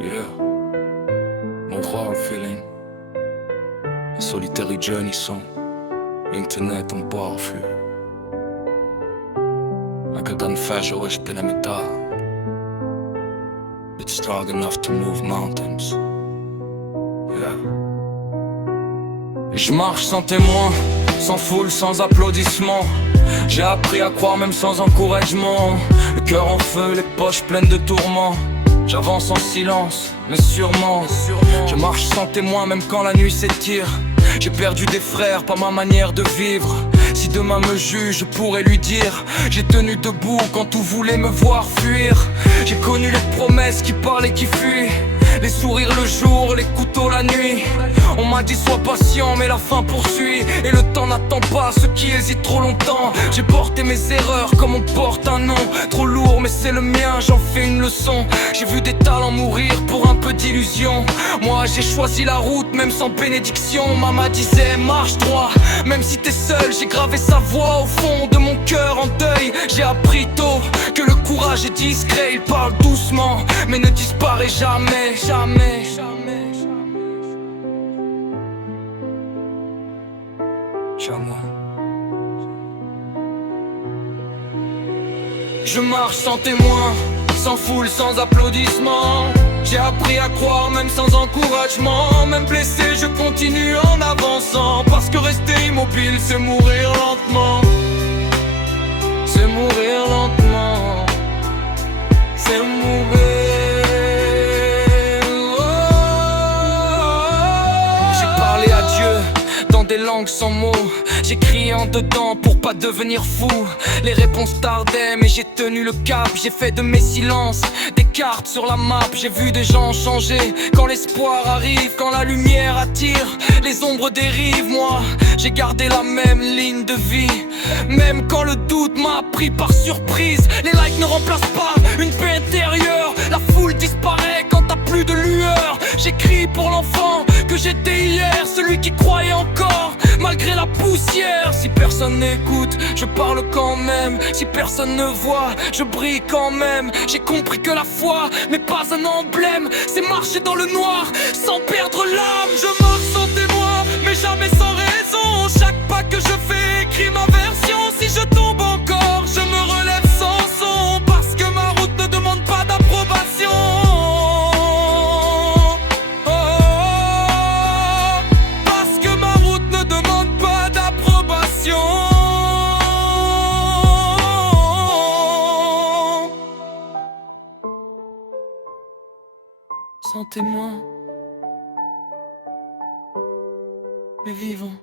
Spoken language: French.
Yeah, mon rare feeling. Solitaire journey song. Internet on parfum. أقدر نفاجئ واش كلامتها. It's strong enough to move mountains. Yeah. Je marche sans témoin, sans foule, sans applaudissements. J'ai appris à croire même sans encouragement. Le cœur en feu, les poches pleines de tourments. J'avance en silence, mais sûrement. Je marche sans témoin même quand la nuit s'étire. J'ai perdu des frères par ma manière de vivre. Si demain me juge, je pourrais lui dire: j'ai tenu debout quand tout voulait me voir fuir. J'ai connu les promesses qui parlent et qui fuient, les sourires le jour, les couteaux la nuit. On m'a dit sois patient mais la fin poursuit. Et le temps n'attend pas ceux qui hésitent trop longtemps. J'ai porté mes erreurs comme on porte un nom. Trop lourd mais c'est le mien, j'en fais une leçon. J'ai vu des talents mourir pour un peu d'illusion. Moi j'ai choisi la route même sans bénédiction. Maman disait marche droit, même si t'es seul. J'ai gravé sa voix au fond de mon cœur en deuil. J'ai appris tôt que le courage est discret. Il parle doucement mais ne disparaît jamais. Jamais, jamais, jamais. Je marche sans témoin, sans foule, sans applaudissements. J'ai appris à croire même sans encouragement. Même blessé je continue en avançant. Parce que rester immobile c'est mourir lentement. C'est mourir lentement. C'est mourir. Dans des langues sans mots, j'ai crié en dedans pour pas devenir fou. Les réponses tardaient mais j'ai tenu le cap. J'ai fait de mes silences des cartes sur la map. J'ai vu des gens changer quand l'espoir arrive, quand la lumière attire, les ombres dérivent. Moi, j'ai gardé la même ligne de vie, même quand le doute m'a pris par surprise. Les likes ne remplacent pas une paix intérieure. La foule disparaît quand t'as plus de lueur. J'écris pour l'enfant que j'étais hier, celui qui croyait encore malgré la poussière. Si personne n'écoute, je parle quand même. Si personne ne voit, je brille quand même. J'ai compris que la foi n'est pas un emblème, c'est marcher dans le noir sans perdre l'âme. Je marche sans témoin mais jamais sans raison. Chaque pas que je fais écrit ma version. Si je tombe encore, je me relève sans son. Parce que ma route ne demande pas d'approbation. Sans témoin, mais vivant.